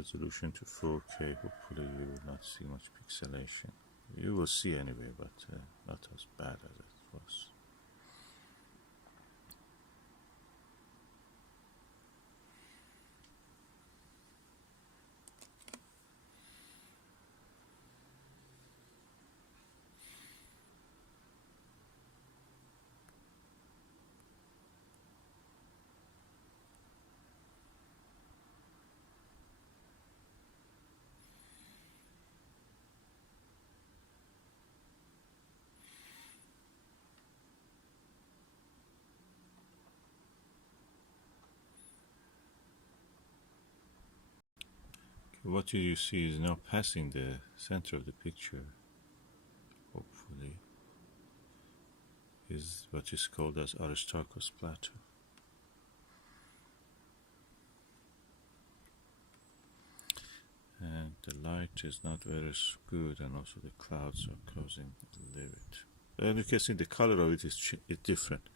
resolution to 4K. Hopefully you will not see much pixelation. You will see anyway, but not as bad as it was. What you see is now passing the center of the picture, hopefully, is what is called as Aristarchus Plateau. And the light is not very good, and also the clouds are causing a little bit. And you can see the color of it is different.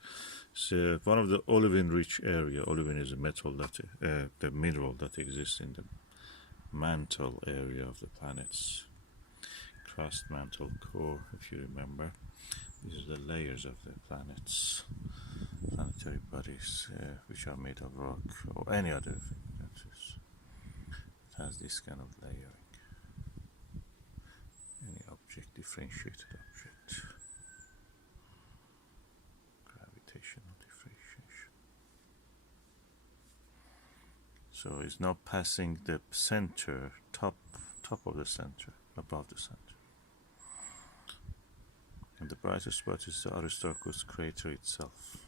So one of the olivine-rich area. Olivine is a metal that the mineral that exists in the mantle area of the planet's crust, mantle, core, if you remember. These are the layers of the planet's planetary bodies, which are made of rock or any other thing that has this kind of layering. Any object, differentiated object, gravitational differentiation. So it's now passing the center, top of the center, above the center. And the brightest spot is the Aristarchus crater itself.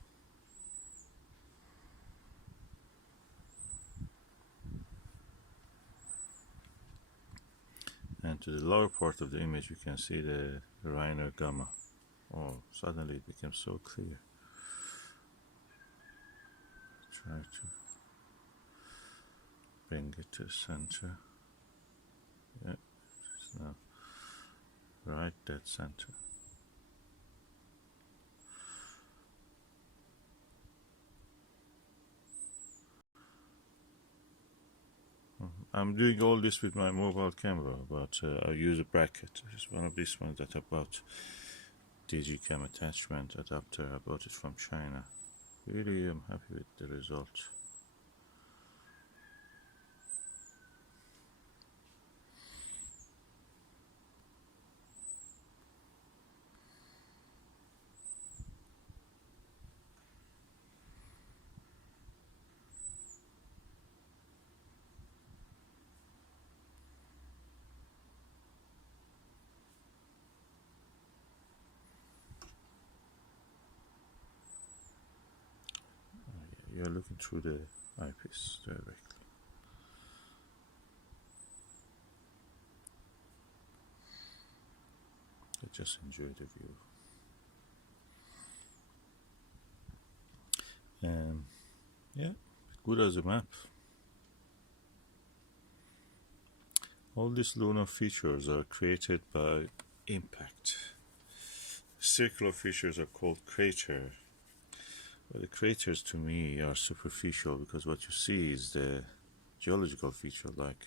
And to the lower part of the image you can see the Lunar gamma. Oh, suddenly it became so clear. Try to bring it to the center. Yeah, it's now right dead center. I'm doing all this with my mobile camera, but I use a bracket. It's one of these ones that I bought, Digicam attachment adapter. I bought it from China. Really, I'm happy with the result. You're looking through the eyepiece directly. I just enjoy the view. Yeah, good as a map. All these lunar features are created by impact. Circular features are called crater. Well, the craters to me are superficial because what you see is the geological feature like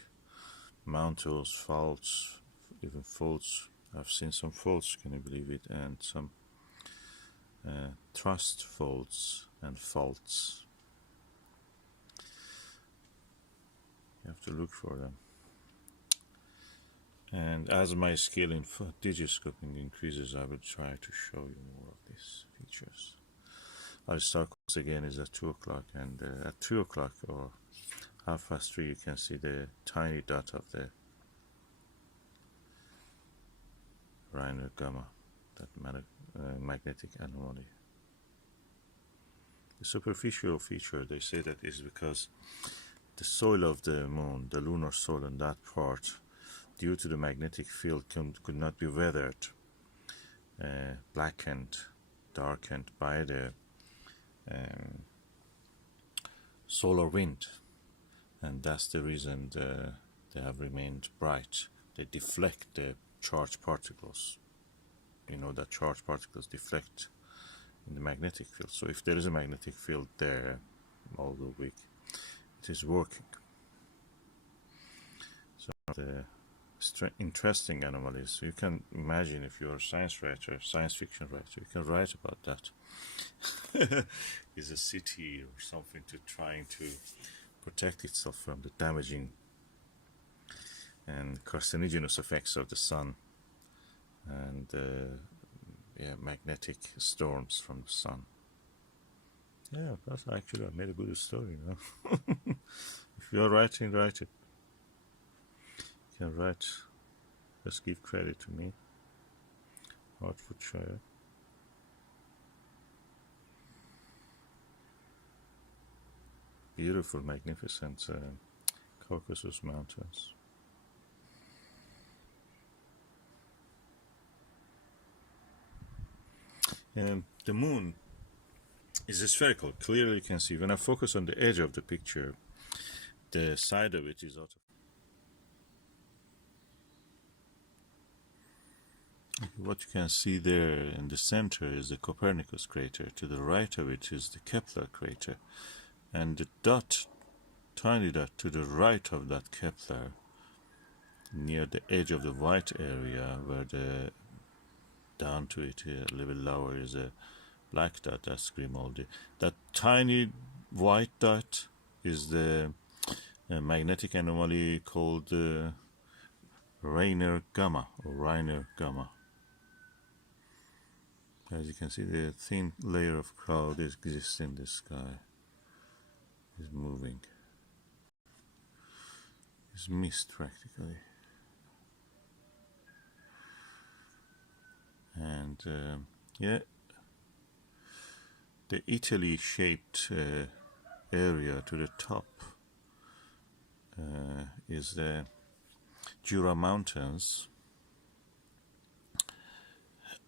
mountains, faults, even faults. I've seen some faults, can you believe it, and some thrust faults and faults. You have to look for them. And as my skill in digiscoping increases, I will try to show you more of these features. Aristarchus again is at 2 o'clock, and at 2 o'clock or 3:30 you can see the tiny dot of the Lunar gamma, that magnetic anomaly. The superficial feature, they say that is because the soil of the moon, the lunar soil in that part, due to the magnetic field, could not be weathered, blackened, darkened by the solar wind, and that's the reason they have remained bright. They deflect the charged particles. You know that charged particles deflect in the magnetic field. So if there is a magnetic field there, although weak, it is working. the interesting anomalies. You can imagine if you're a science writer, science fiction writer, you can write about that. Is a city or something trying to protect itself from the damaging and carcinogenous effects of the sun and magnetic storms from the sun. Yeah, that's actually I made a good story. If you're writing, write it. You can write. Just give credit to me. Hertfordshire. Beautiful, magnificent Caucasus Mountains. And the moon is spherical. Clearly you can see. When I focus on the edge of the picture, the side of it is out of. What you can see there in the center is the Copernicus crater. To the right of it is the Kepler crater. And the dot, tiny dot to the right of that Kepler, near the edge of the white area, where the down to it a little lower is a black dot, that's Grimaldi. That tiny white dot is the magnetic anomaly called Rainer Gamma, or Reiner Gamma. As you can see, the thin layer of cloud exists in the sky. Is moving. It's mist practically. And the Italy-shaped area to the top is the Jura Mountains,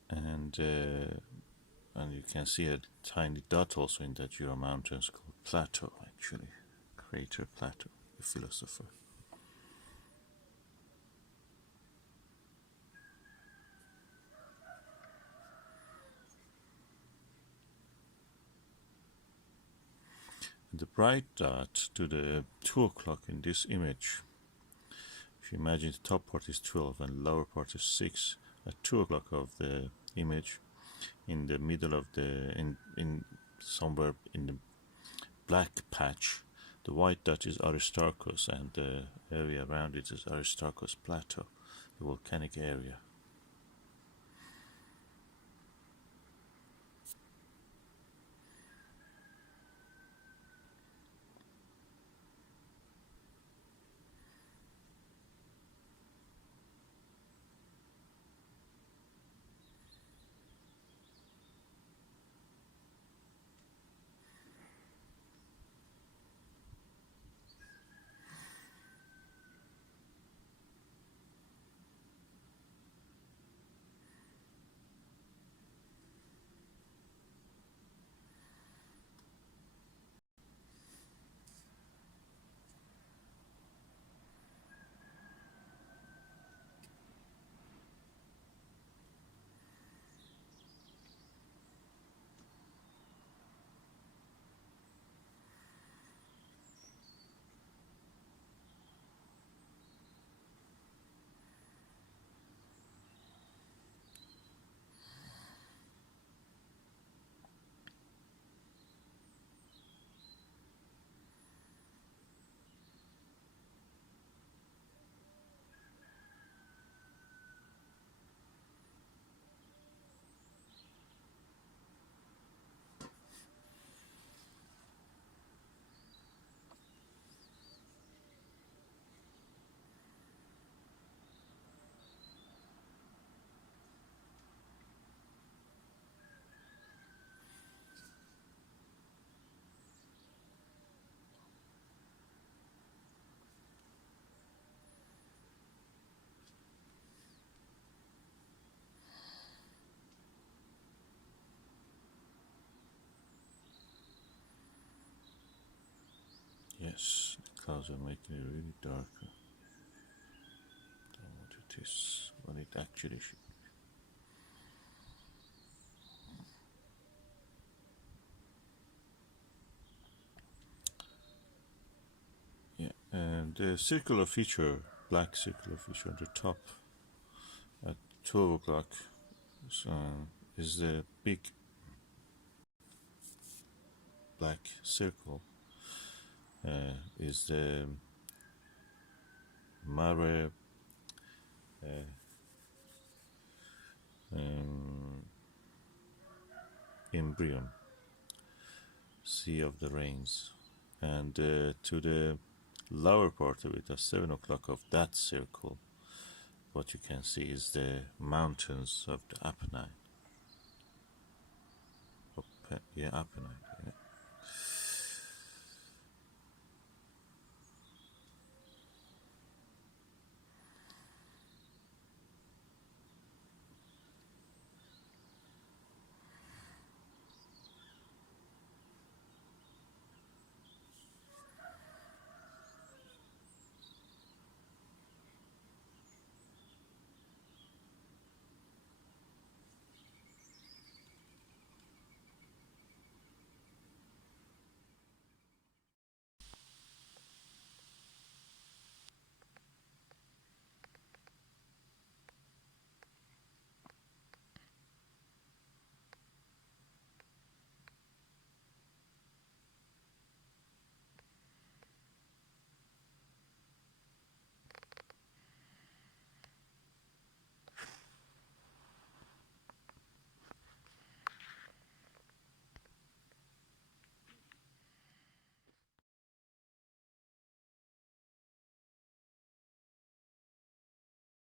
and you can see a tiny dot also in the Jura Mountains called Plato, actually, crater Plato, the philosopher. The bright dot to the 2 o'clock in this image, if you imagine the top part is 12 and lower part is 6, at 2 o'clock of the image, in the middle of the, in somewhere in the black patch, the white dot is Aristarchus, and the area around it is Aristarchus Plateau, the volcanic area. Yes, the clouds are making it really darker than what it is, what it actually should be. Yeah, and the circular feature black circular feature on the top. At 12 o'clock is the big black circle, is the Mare Imbrium, Sea of the Rains. And to the lower part of it, at 7 o'clock of that circle, what you can see is the mountains of the Apennine. Apennine.